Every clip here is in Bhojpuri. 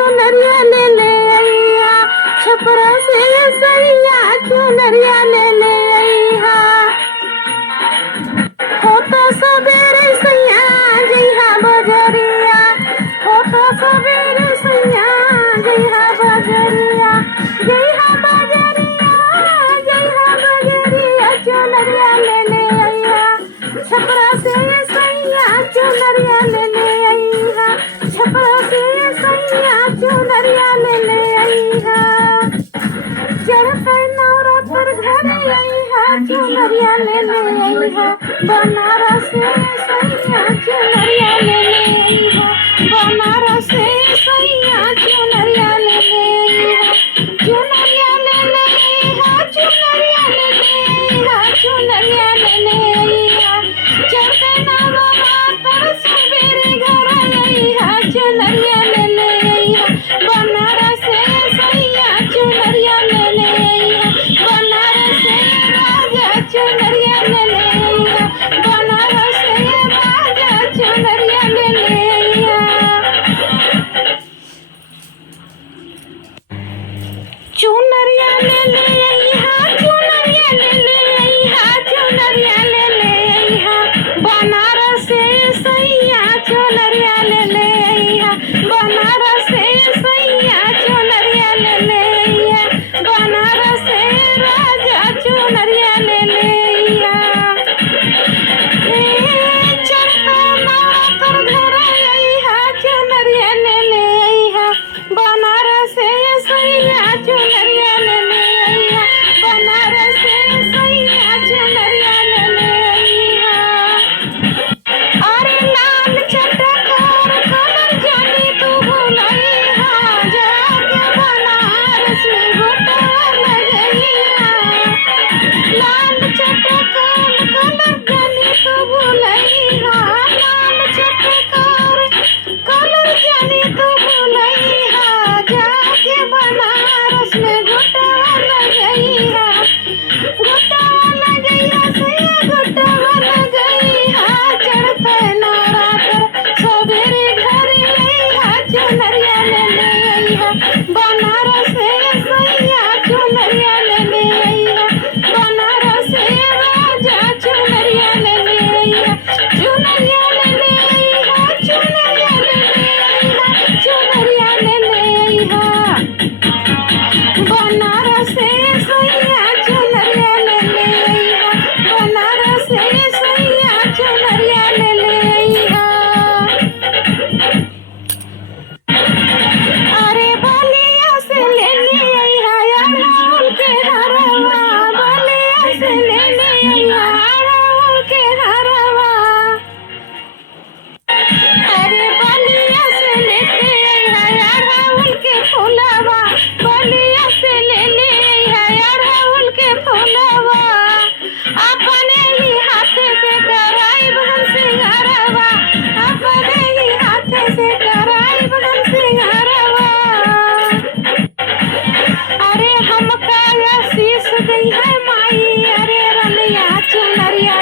चुनरिया ले ले अइहा छपरा से सैया चुनरिया ले ले अइहा हो तो सबेरे सैया जइहा बजरिया हो तो सबेरे सैया जइहा बजरिया चुनरिया ले ले अइहा छपरा से सैया चुनरिया ले ले अइहा छपरा से सैया चुनरिया ले ले अइहा चढ़ते नवरात्र घरे अइहा चुनरिया ले ले अइहा बनारस से सैया चुनरिया ले ले अइहा बनारस से सैया चुनरिया ले ले अइहा चुनरिया ले ले अइहा चुनरिया ले ले अइहा चुनरिया ले ले अइहा चढ़ते नवरात्र सबेरे घर अइहा चुनरिया ले ले अइहा बनारस से सैया चुनरिया ले ले अइहा बनारस से राजा चुनरिया ले ले अइहा बनारस से राजा चुनरिया ले ले अइहा चुनरिया ले ले अइहा चुनरिया ले ले अइहा चुनरिया ले ले अइहा बनारस से सैया चुनरिया ले ले अइहा बनारस से सैया चुनरिया ले ले अइहा बनारस से राजा चुनरिया ले ले अइहा चढ़ता नवरात्र घर अइहा चुनरिया ले ले अइहा बनारस से सैया चुनरिया ले ले अइहा बनारस से सैया चुनरिया ले ले अइहा अरे लाल चटकार कलर जानी तू भुलइहा जाके बनारस में गोटा लगइहा लाल चटकार कलर जानी तू भुलइहा लाल चटकार कलर जानी तू भुलइहा जाके बनारस में गोटा लगइहा सैया गोटा लगइहा चढ़ते नवरात्र सबेरे घरे अइहा चुनरिया ले ले अइहा बनारस से सैया चुनरिया ले ले अइहा बनारस से राजा चुनरिया ले ले अइहा चुनरिया ले ले अइहा चुनरिया ले ले अइहा चुनरिया ले ले अइहा बनारस से सैया चुनरिया ले ले अइहा बनारस से सैया चुनरिया ले ले अइहा अरे बलिया से ले ले अइहा अड़हुल के हरवा बलिया से ले ले अइहा अड़हुल के हरवा अरे बलिया से लेके अइहा अड़हुल के फूलवा बलिया से ले ले अइहा अड़हुल के फूलवा अपने ही हाथे से कराइब हम सिंगारवा अपने ही हाथे से कराइब हम सिंगारवा अरे हमका आशीष दी है माई अरे रलिया चुनरिया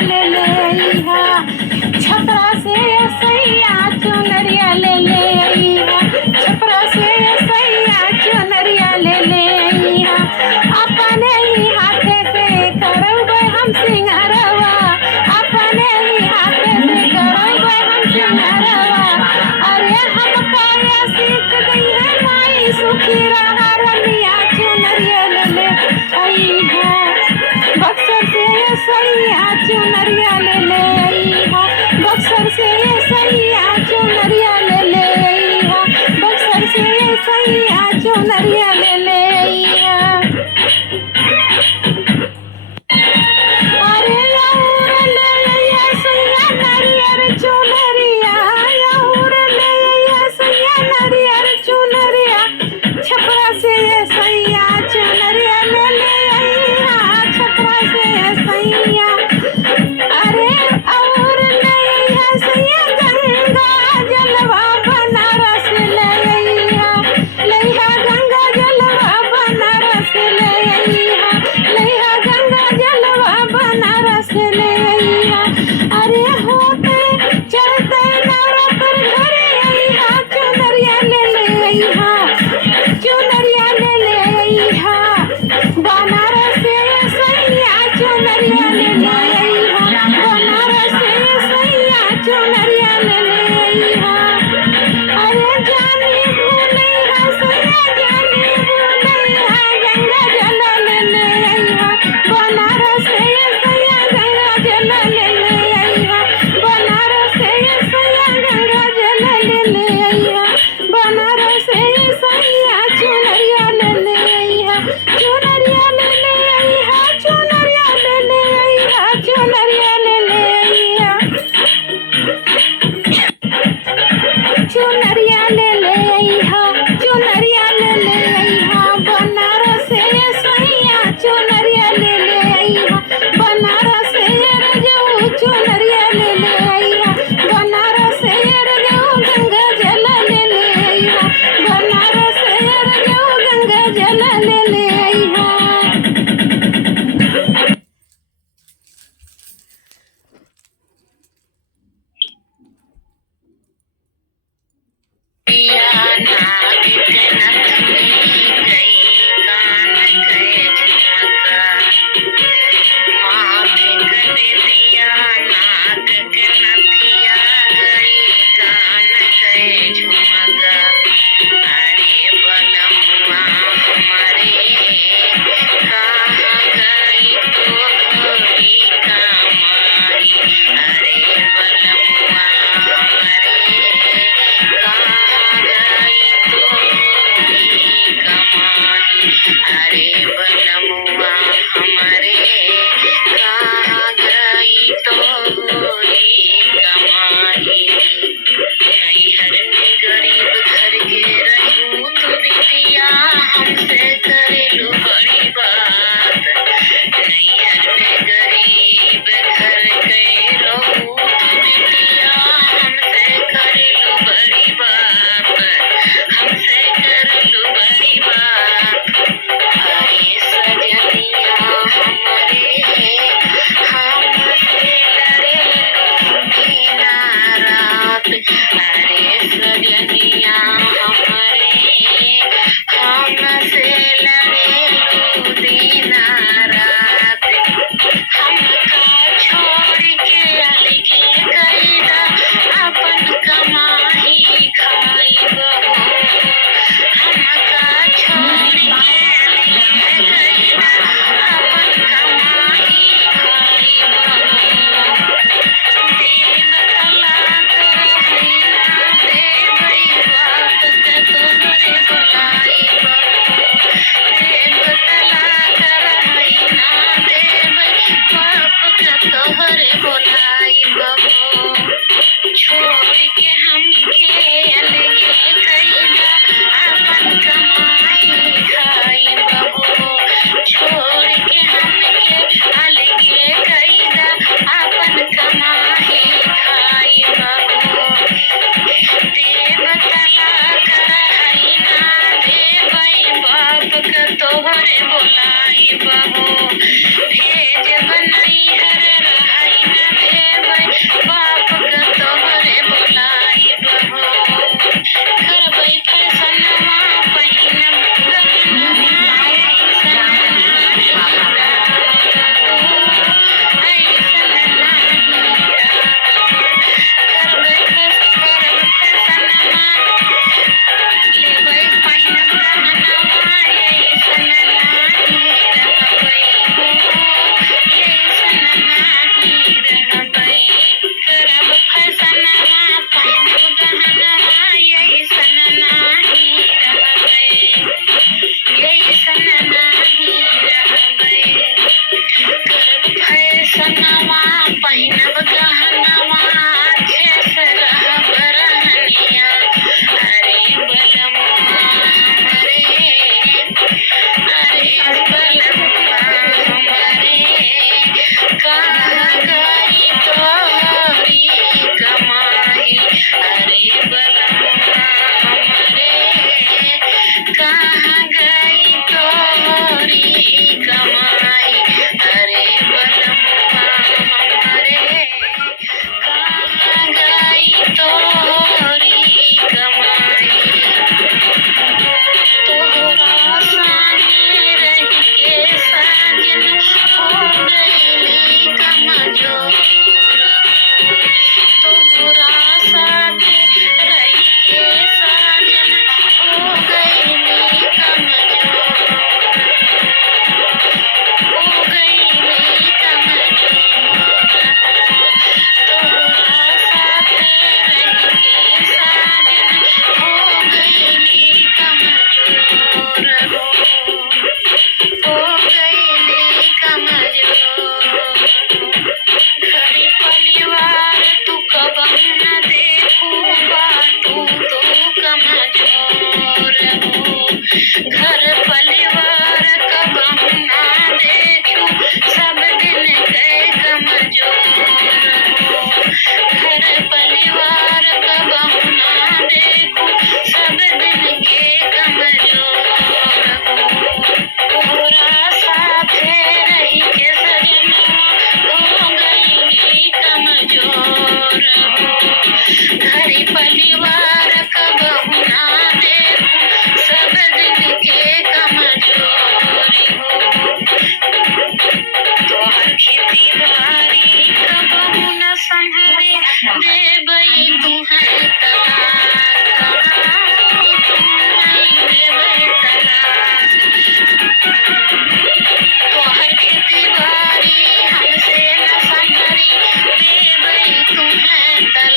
तोहरे बोलाई बहो छोड़ के हमके अलगे कईदा अपन कमाई खाई बहो छोड़ के हमके अलगे कईदा अपन कमाई खाई बहो देव तलाक रही ना देवई बाप का तोहरे बोलाई बहो भेज बनई हर रही ना देवई बाप का तोहरे बोलाई बहो करबै फैसनवा पहिनब गहनवा ऐसन नाही ऐसन नाही करबै फैसनवा लेबै पहिनब गहनवा ऐसन नाही रहबै हो ऐसन नाही रहबै करब फैसनवा पहिनब गहनवा ऐसन नाही रहबै ऐसन नाही रहबै करब फैसनवा पहिनब गहनवा अच्छे से रहब रहनिया अरे बलमुआ हमरे अरे बलमुआ हमरे कहाँ गई तोहरी कमाई अरे बलमुआ हमरे कहाँ गई तोहरी कमाई अरे बलमुआ हमरे कहाँ गई तोहरी कमाई तोहरा संगे रही के साजन हो गईली कमजोर तोहरा साथे रही के साजन हो गईली कमजोर हो गईली कमजोर तोहरा साथे रही के साजन हो गईली कमजोर हो गईली कमजोर घरी परिवार तू कबहू न देखू बाटू तू कमजोर हो घर परिवार कबहू न देखू सब दिन के कमजोर हो घर परिवार कबहू न देखू सब दिन के कमजोर हो तोहरा साथे रही के सजनवा हो गईली कमजोर हो घरी परिवार कबहू ना देखू सब दिन के कमजोरी हो तोहर खेती बाड़ी कबहू न संभरे देबै तुहै तलाक तुहै देबै तलाक तोहर खेती बाड़ी हमसे न संभरी देबै तुहै तलाक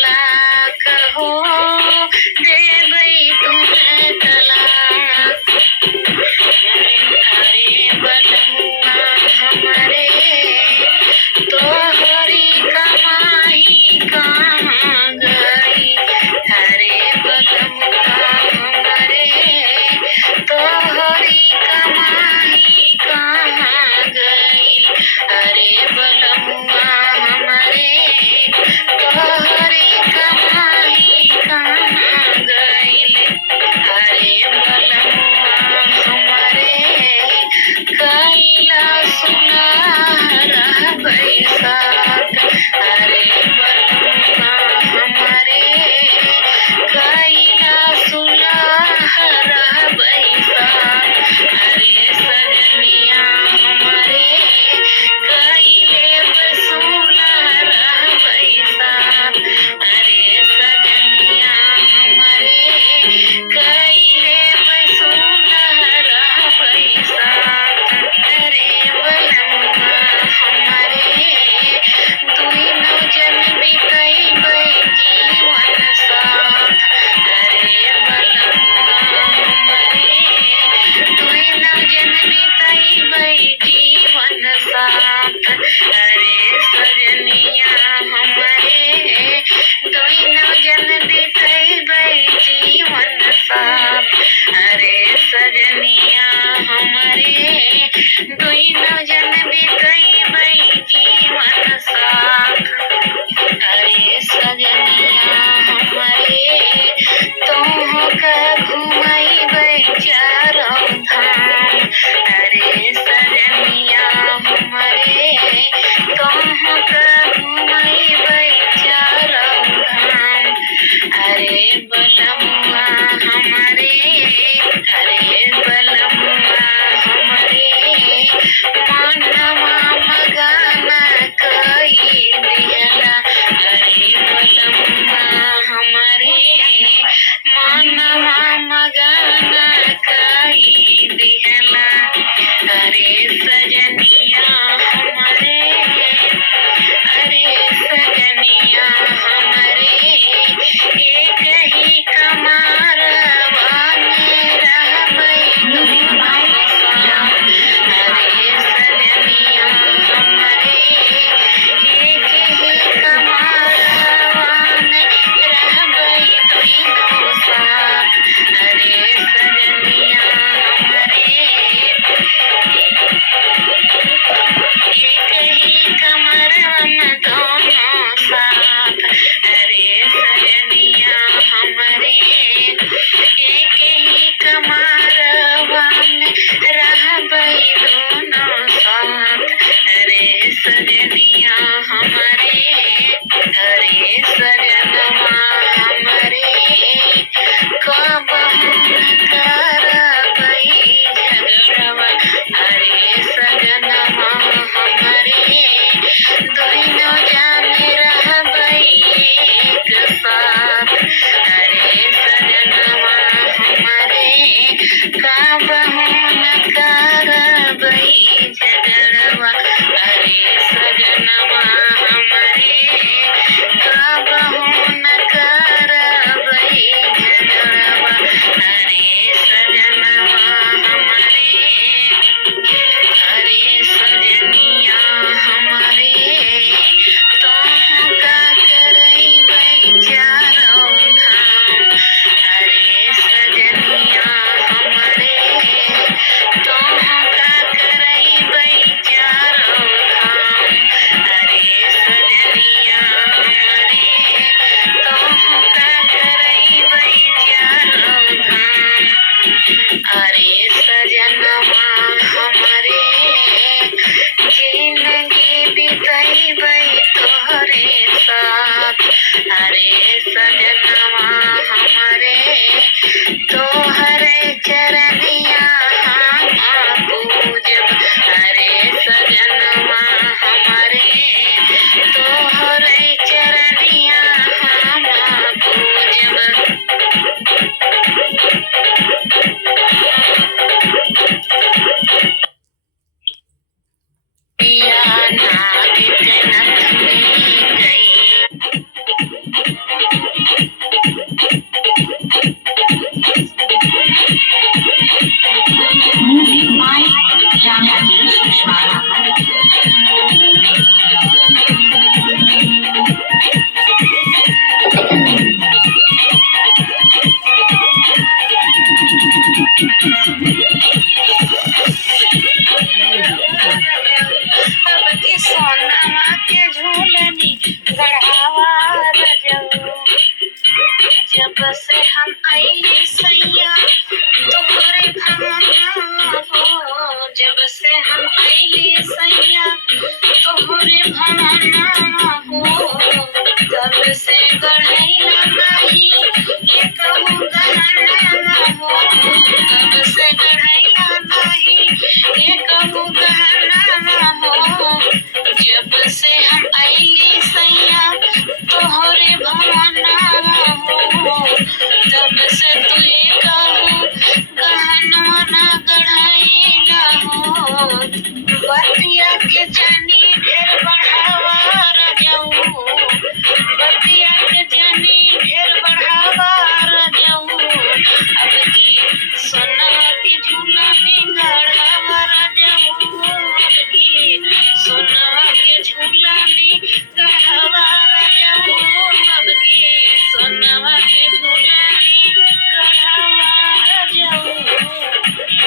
सजनिया हमारे दुइनो जन बितैबै जीवन साथ। अरे सजनिया हमारे तोहके घुमैबै चारो धाम। अरे सजनिया हमारे तोहके घुमैबै चारो धाम। अरे बलमुआ हमारे, अरे बलमुआ हमारे मनवा मगन कई दिहला। अरे बलमुआ हमारे मनवा मगन कई दिहला। अरे सजनिया हमारे, अरे सजनिया हमारे एक ही कमरवा में रहबै दुइनो साथ। अरे सजनिया हमारे एक ही कमरवा में रहबै दुइनो साथ। अरे सजनिया हमारे एक ही कमरवा में दोनों साथ। अरे सजनिया हमारे एक ही कमरवा में रहबै दोनों साथ। अरे सजनिया हमारे, अरे सजनवा हमारे कबहू न करबै झगड़वा। अरे सजनवा हमारे दुइनो जाने रहबै एक साथ। अरे सजनवा हमारे कबहू न करबै झगड़वा। अरे सजनवा हमारे कबहू न करबै झगड़वा। अरे सजनवा हमारे, अरे सजनिया हमारे तोहका करैबै चारो धाम। अरे सजनिया हमारे तोहका करैबै चारो धाम। अरे सजनिया हमारे तोहका करैबै चारो धाम। अरे सजनवा हमारे जिंदगी बितैबै तोहरे साथ। अरे सजनवा हमारे तोहरे चरनिया हम पूजब। अरे सजनवा हमारे तोहरे चरनिया हम पूजब। पिया नाग के नथनी गई। Music by Ramesh Kushwaha. अब की सोनावा के झूलनी गढ़ावा रजऊ। जब से हम आइली सैया तोहरे भवनवा हो। जब से हम आइली सैया तोहरे भवनवा हो। तब से गढ़ैला नाही एकहु गहनवा हो। तब से गढ़ैला नाही एकहु गहनवा हो। जब से हम आइली सैया तोहरे भवनवा हो। तब से तू एकहु गहनवा ना गढ़ैला हो। बतिया के जानी ढेर बढ़ावा रजऊ। बतिया के जानी ढेर बढ़ावा रजऊ। अब की सोनवा के झूलनी गढ़ावा रजऊ। अब की सोनवा के झूलनी गढ़ावा रजऊ। अब की सोनवा के झूलनी गढ़ावा रजऊ।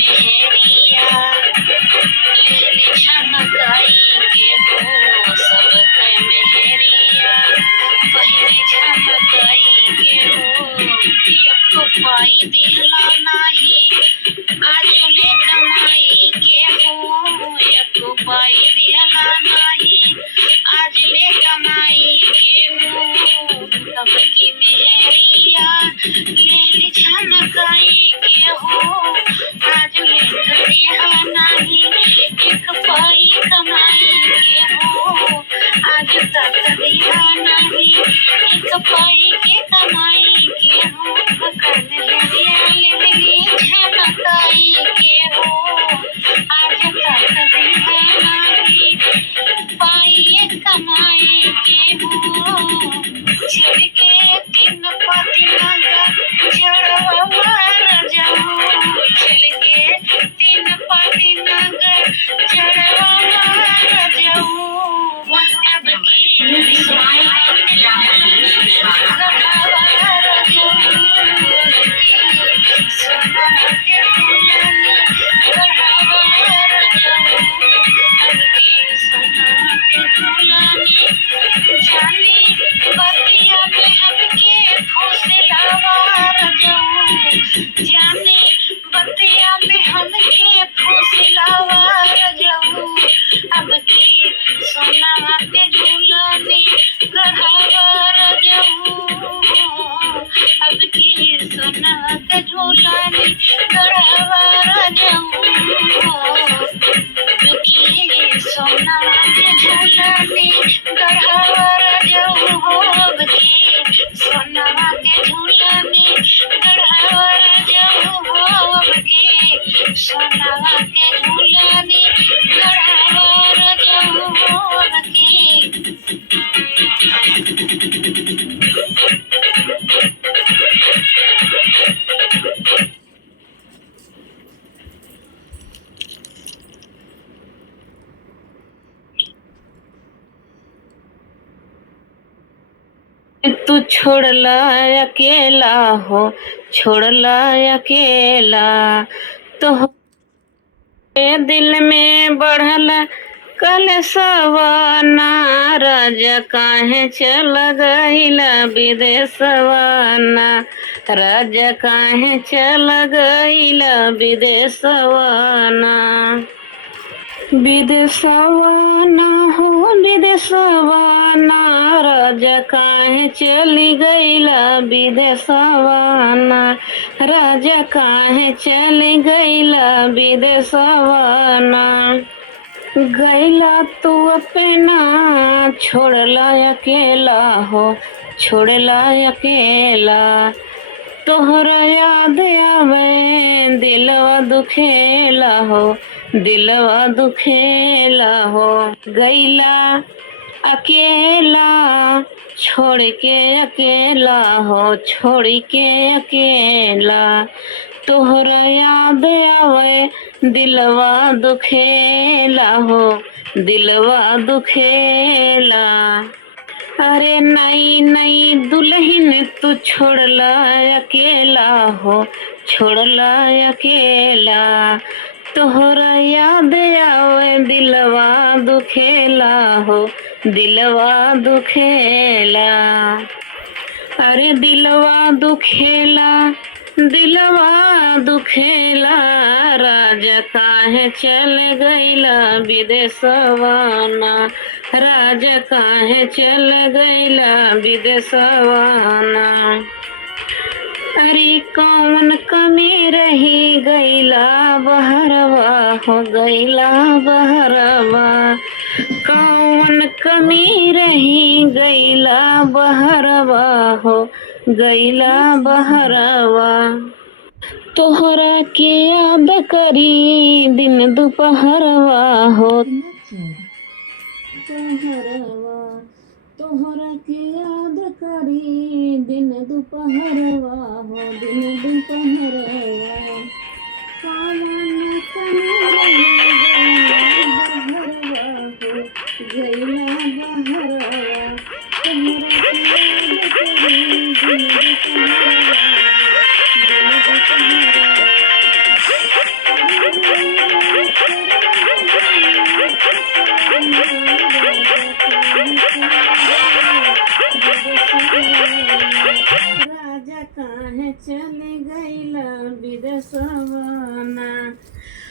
मेहरिया लेली झमकाई के हो सबके मेहरिया पहिने झमकाई के हो एको पाई दिहला नाही आजुले कमाई के हो एको पाई दिहला नाही आजुले कमाई के हो तब की मेहरिया लेली झमकाई के हो आजुले दिहला नाही एक पाई कमाई के हो आज तक दिया नहीं एक पाई के कमाई के हो मेहरिया लेली झमकाई के हो आज तक दिया नहीं पाई कमाई के हो चल के तीन पति नगा जड़वा जाऊं चल के तीन पति नगा जड़वा जाऊं अब की जानी बतिया में हमके फुसलावा जाऊं जानी बतिया में हमके फुसलावा जाऊं अब की सोनावा के झूलानी गढ़ावा जाऊं अब की सोनावा के झूलानी गढ़ावा जाऊं की सोनावा के झूलानी गढ़ावा जाऊं की सोनावा के झूलानी गढ़ावा जाऊं की सोनावा के झूलानी गढ़ावा जाऊं की तू छोड़ला अकेला हो छोड़ला अकेला तो दिल में बढ़ल कल सवाना राजा काहे चल गईला विदेशवाना राजा काहे चल गईला विदेशवाना विदेशवाना हो विदेशवाना राजा काहे चली गईला विदेशवाना राजा काहे चली गईला विदेशवाना गईला तू अपना छोड़ला अकेला हो छोड़ला अकेला तोहरा याद आवे दिलवा दुखेला हो दिलवा दुखेला हो गईला अकेला छोड़ के अकेला हो छोड़ के अकेला तोहरा याद आवे दिलवा दुखेला हो दिलवा दुखेला अरे नई नई दुल्हन तू छोड़ला अकेला हो छोड़ला अकेला तोहरा याद आवे दिलवा दुखेला हो दिलवा दुखेला अरे दिलवा दुखेला दिलवा दुखेला राजा काहे चल गईला विदेशवाना राजा काहे चल गईला विदेशवाना अरे कौन कमी रही गईला बहरवा हो गईला बहरवा कौन कमी रही गईला बहरवा हो गईला बहरवा तोहरा के याद करी दिन दोपहरवा हो तोहरवा तोहरा के याद करी दिन दोपहरवा हो दिन दोपहरवा कौन कमी रही गईला बहरवा हो गईला बहरवा तोहरा के याद करी दिन दोपहरवा दिन दोपहरवा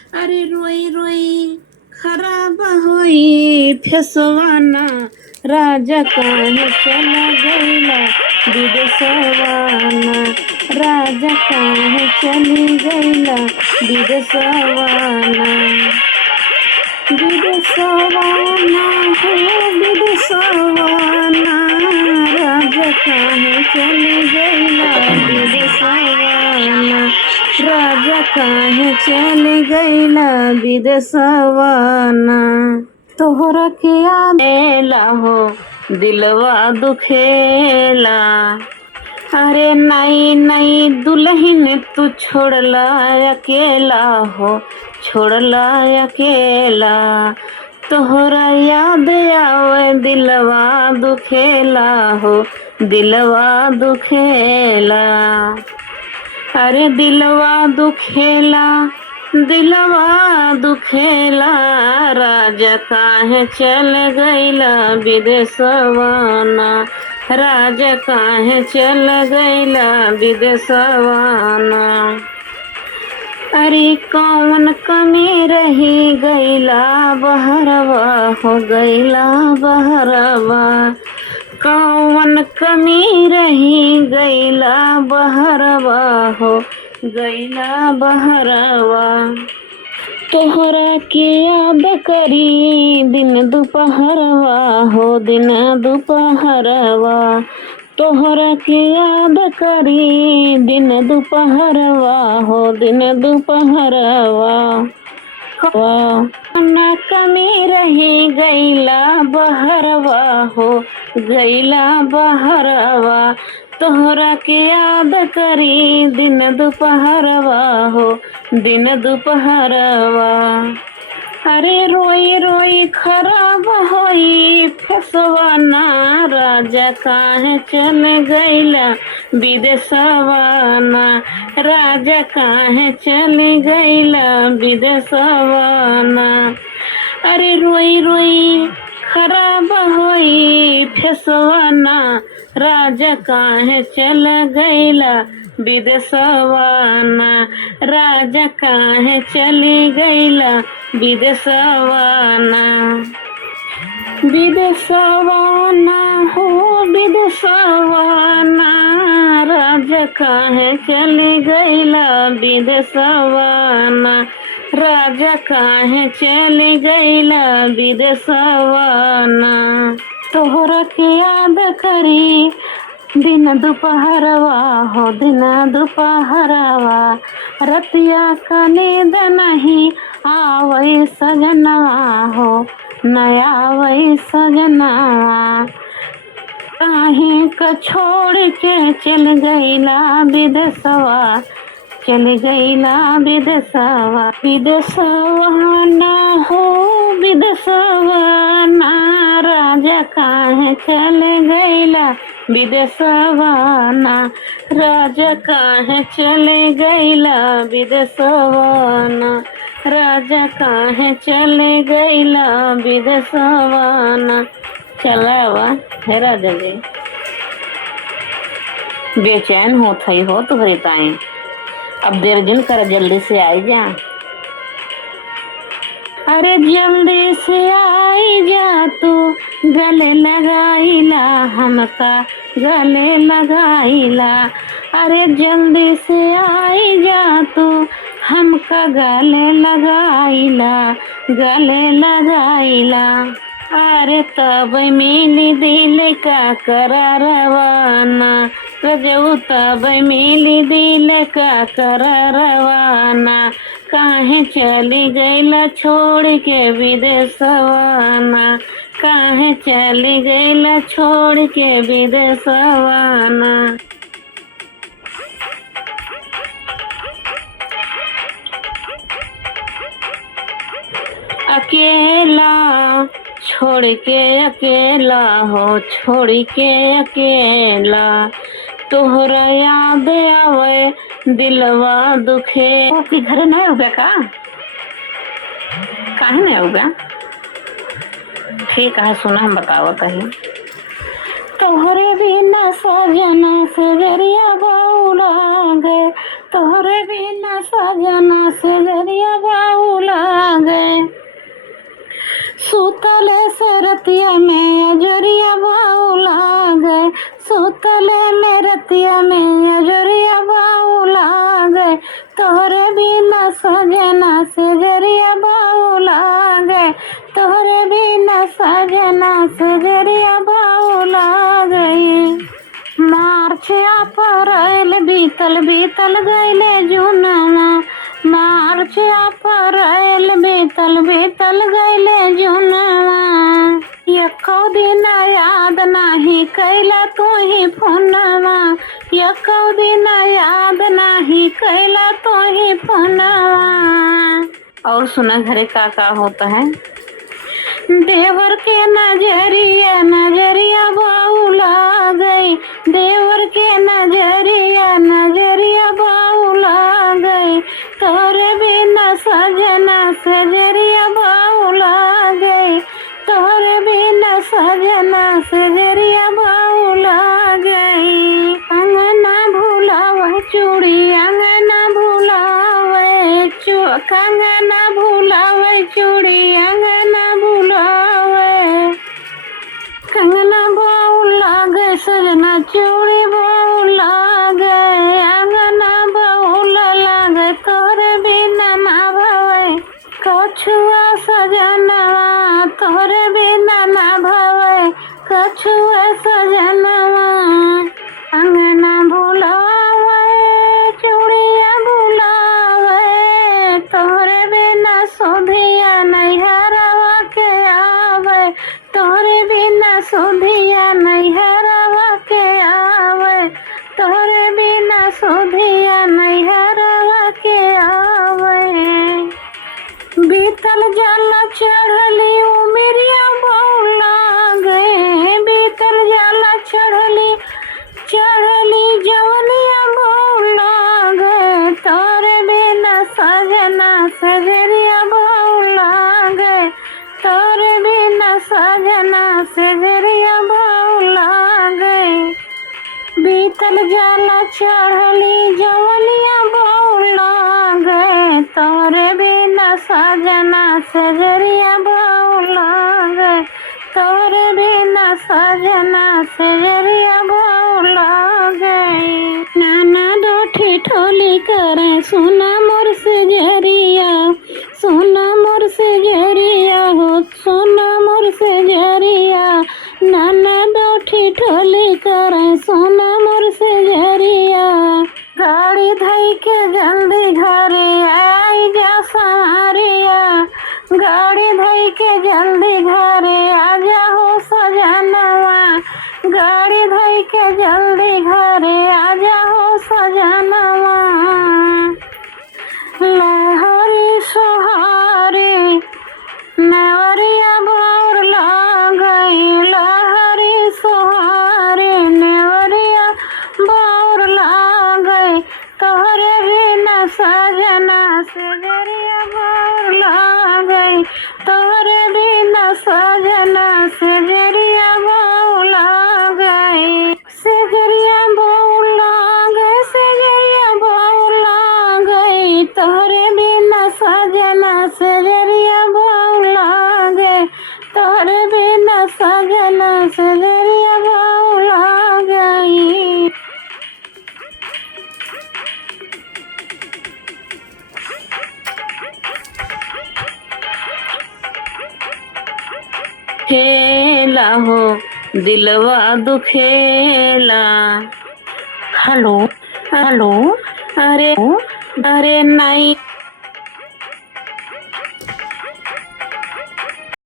अरे रोई रोई खराब होई फेसवाना राजा काहे चला गईला विदेशवाना राजा काहे चली गईला विदेशवाना विदेशवाना हो विदेशवाना राजा काहे चली गईला विदेशवाना राजा काहे चली गईला विदेशवाना तोहरा के आदेला हो दिलवा दुखेला अरे नहीं नहीं दुल्हन तू छोड़ला अकेला हो छोड़ला अकेला तोहरा याद आवे दिलवा दुखेला हो दिलवा दुखेला अरे दिलवा दुखेला दिलवा दुखेला राजा काहे चल गईला विदेशवाना राजा काहे चल गईला विदेशवाना अरे कौन कमी रही गईला बहरवा हो गईला बहरवा कौन कमी रही गईला बहरवा हो गईला बहरवा तोहरा के याद करी दिन दोपहरवा हो दिन दोपहरवा तोहरा के याद करी दिन दोपहरवा हो दिन दोपहरवा ना कमी रही गईला बहरवा हो गईला बहरवा तोहरा के याद करी दिन दोपहरवा हो दिन दोपहरवा अरे रोई रोई खराब होई फसवाना राजा काहे चल गईला विदेशवाना राजा काहे चल गईला विदेशवाना अरे रोई रोई खराब होई फसवाना राजा काहे चल गईला विदेशवाना राजा काहे चली गईला विदेशवाना विदेशवाना हो विदेशवाना राजा काहे चली गईला विदेशवाना राजा काहे चली गईला विदेशवाना तोहरा के याद करी दिन दोपहरवा हो दिन दोपहरवा रतिया का नींद नहीं आवई सजनवा हो नया आवई सजनवा काहे का छोड़ के चल गईला विदेशवा चल गईला विदेशवा विदेशवाना हो विदेशवाना राजा काहे चल गईला विदेशवाना राजा काहे चले गईला विदेशवाना राजा काहे चले गईला विदेशवाना चलावा है राजा जी बेचैन होत ही हो तुम्हारी ताई अब देर दिन कर जल्दी से आई जा अरे जल्दी से आई जा तू गले लगाईला हमका गले लगाईला अरे जल्दी से आई जा तू हमका गले लगाईला गले लगाईला अरे तब मिली दिल का करारवाना रजऊ तब मिली दिल का करारवाना काहे चली गईला छोड़ के विदेशवाना काहे चली गईला छोड़ के विदेशवाना अकेला छोड़ के अकेला हो छोड़ के अकेला तोहरा याद आवे दिलवा दुखे कि घर नहीं हो गया काहे नहीं हो गया ठीक है सुना हम बतावा कहीं तोहरे बिना सजना सजरिया बाउला गए तोहरे बिना बिना सजना से जरिया बाउला गए सुतले से रतिया में अजरिया बाउला गए सुतले में रतिया में अजरिया बाउला गए तोहरे बिना सजना से जरिया बाउला गए तोहरे बिना सजना से जरिया बाउला गए मार्च अप्रैल बीतल बीतल गईले जूनवा मार्च अप्रैल बीतल बीतल गईले जूनवा एको दिन याद नाही कैला तू ही फोनवा एको दिन याद नाही कैला तू ही फोनवा। और सुना घरे का होता है। देवर के नजरिया नजरिया बाउला गई देवर के नजरिया नजरिया बाउला गई तोरे बिना सजना से जरिया बाउला गई तोरे बिना सजना से जरिया बाउला गई। अंगना भुलावे चूड़ी अंगना भुलावे कंगना भुलावे चूड़ी अंगना भुलावे कंगना बाउला गए सजना चूड़ी बाउला गए अंगना बाउला लागे तोरे बिना ना भवे कछुआ सजनवा तोरे बिना ना भवे कछुआ सजनवा अंगना भुलावे चूड़िया भुलावे तोरे बिना सोधिया नैहरवा के आवे तोरे बिना सोधिया नैहरवा के आवे तोरे बिना सोधिया नैहरवा के आवे। बीतल जाला चढ़ली उमरिया बाउला गए बीतल जाला चढ़ली जवनिया बाउला गए तोरे बिना सजना सजरिया बाउला गए तोरे बिना सजना सजरिया बाउला गए बीतल जाला चढ़ली जवनिया बाउला गए तोरे बिना सजना सजरिया बाउला गए तोरे बिना सजना सजरिया बाउला गए। नाना दोठी ठोली करे सोना मोर सजरिया सोना मोर सजरिया हो सोना मोर सजरिया नाना दोठी ठोली करे सोना मोर सजरिया गाड़ी धई के जल्दी घरे आई जा सवारिया गाड़ी धई के जल्दी घरे आ जाओ सजनवा गाड़ी धई के जल्दी घरे आ जाओ सजनवा। लहरी सोहारी नेवरिया बाउर गई लहरी सोहारी नेवरिया बाउर गई तोहरे बिना सजना सजरिया बाउर गई तोहरे बिना सजना सजरिया बाउर गई सजरिया बाउर गई सजरिया बाउर गई तोहरे बिना सजना सजरिया बाउर गई तोहरे बिना सजना सजरिया बाउर गई। खेला हो दिलवा दुखेला। हेलो हेलो अरे नहीं